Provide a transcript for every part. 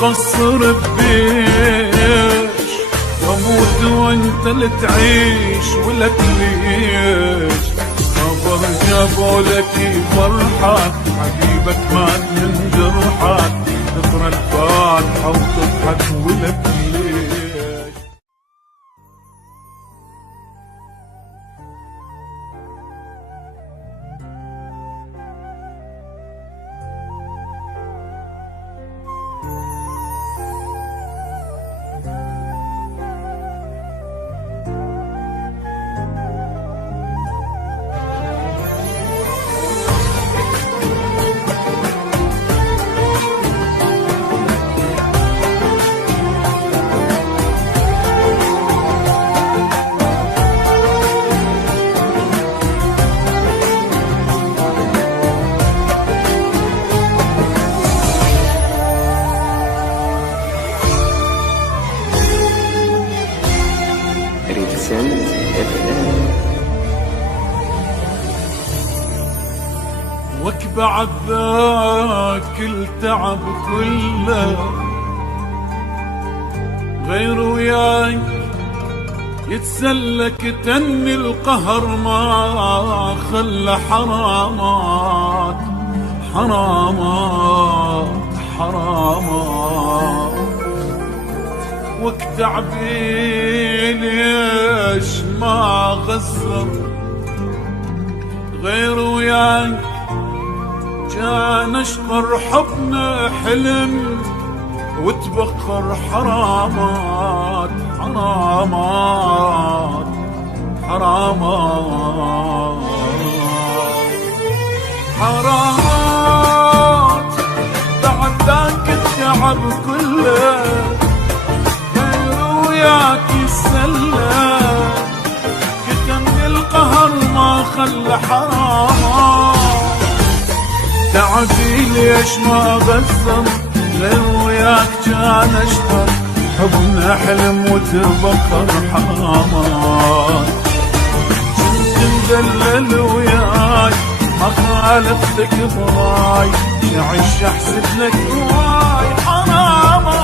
مقصر ببيش، اموت وانت اللي تعيش ولك ليش؟ صبر جابوا لك فرحة، حبيبك مات من جرحك، تقرا الفاتحة وتضحك ولك ليش؟ وكبعد ذاك التعب كله، غير وياك يتسلك تني القهر ما خلى حرامات حرامات حرامات. وكتعبي ليش ما غزر، غير وياك كان اشطر حبنا حلم وتبخر حرامات حرامات حرامات حرامات. بعد ذاك التعب كله، غير وياك يسلم، كتمني القهر ما خلى حرامات. تعبي ليش ما غزر، غير وياك كان اشطر حبنا حلم وتبخر حرامات. كنت مدلل وياي ما خالفتك براي، نعيش احسب لك هواي حرامات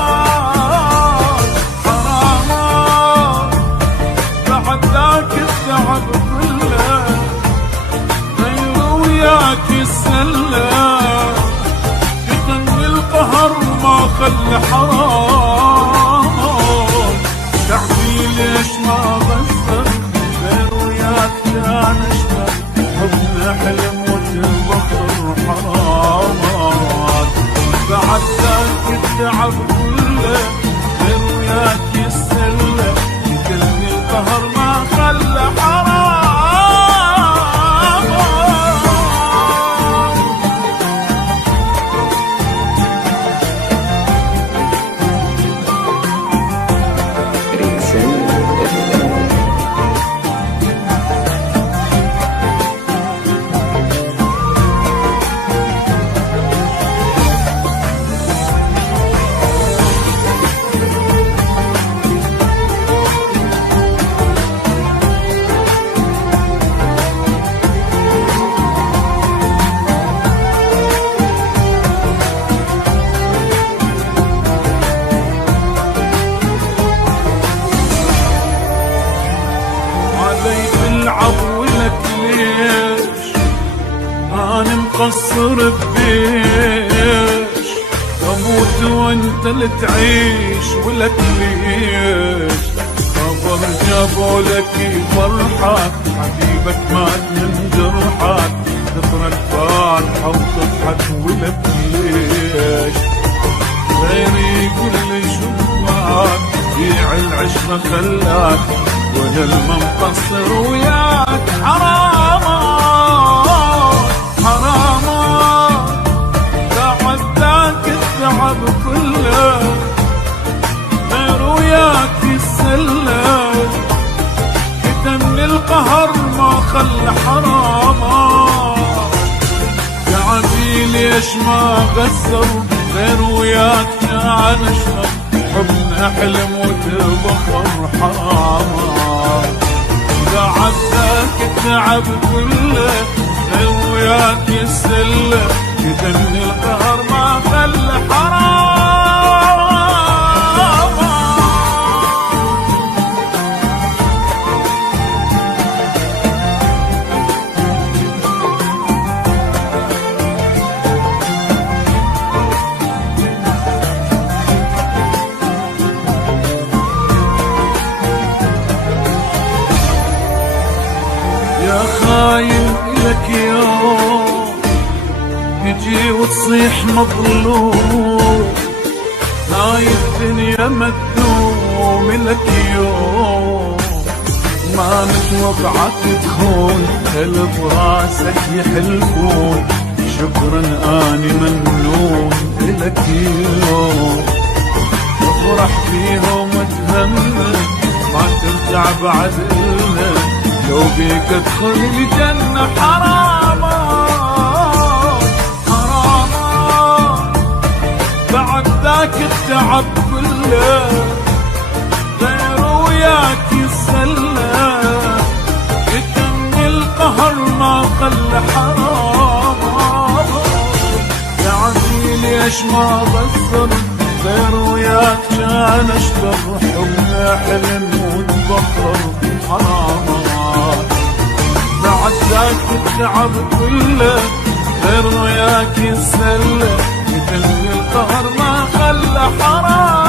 حرامات. بعد ذاك التعب كله، غير وياك يسلم، يتني القهر ما خلى حرام. تعبي ليش ما غزر، غير وياك كان اشتر حبنا حلم وتبخر حرامات. بعد ذاك التعب كله، غير وياك يسلم، يتني القهر ما خلى حرام. ولك ليش أنا مقصر ببيش، أموت وأنت اللي تعيش ولك ليش؟ صبر جابوا لك فرحة، حبيبك مات من جرحك، تقرا الفاتحة وتضحك ولك ليش؟ غيري كل شوفك بيع العشرة خلاك، وانا المقصر وياك حرامات حرامات. بعد ذاك التعب كله، غير وياك يسلم، كتمني القهر ما خلى حرامات. تعبي ليش ما غزر، غير وياك كان اشرب حبنا حلم وتبخر حرامات. بعد ذاك التعب كله، غير وياك يسلم، كتمني القهر ما خلى حرام. تجي وتصيح مظلوم، هاي الدنيا مدوم لك يوم، ما نتوقعك تخون خل براسك يحلفون، شكرا اني ممنون لك يوم، تفرح فيهم وتهنى ما ترجع بعد إلنا، لو بيك ادخل الجنة حرامات حرامات، بعد ذاك التعب كله غير وياك يسلى، يتم القهر ما خلى حرامات، يعني ليش ما بصر غير وياك كان اشتر، حبنا حلم وتبخر حرامات، بعد ذاك التعب كله غير وياك يسلى، يتم القهر ما خلى حرام.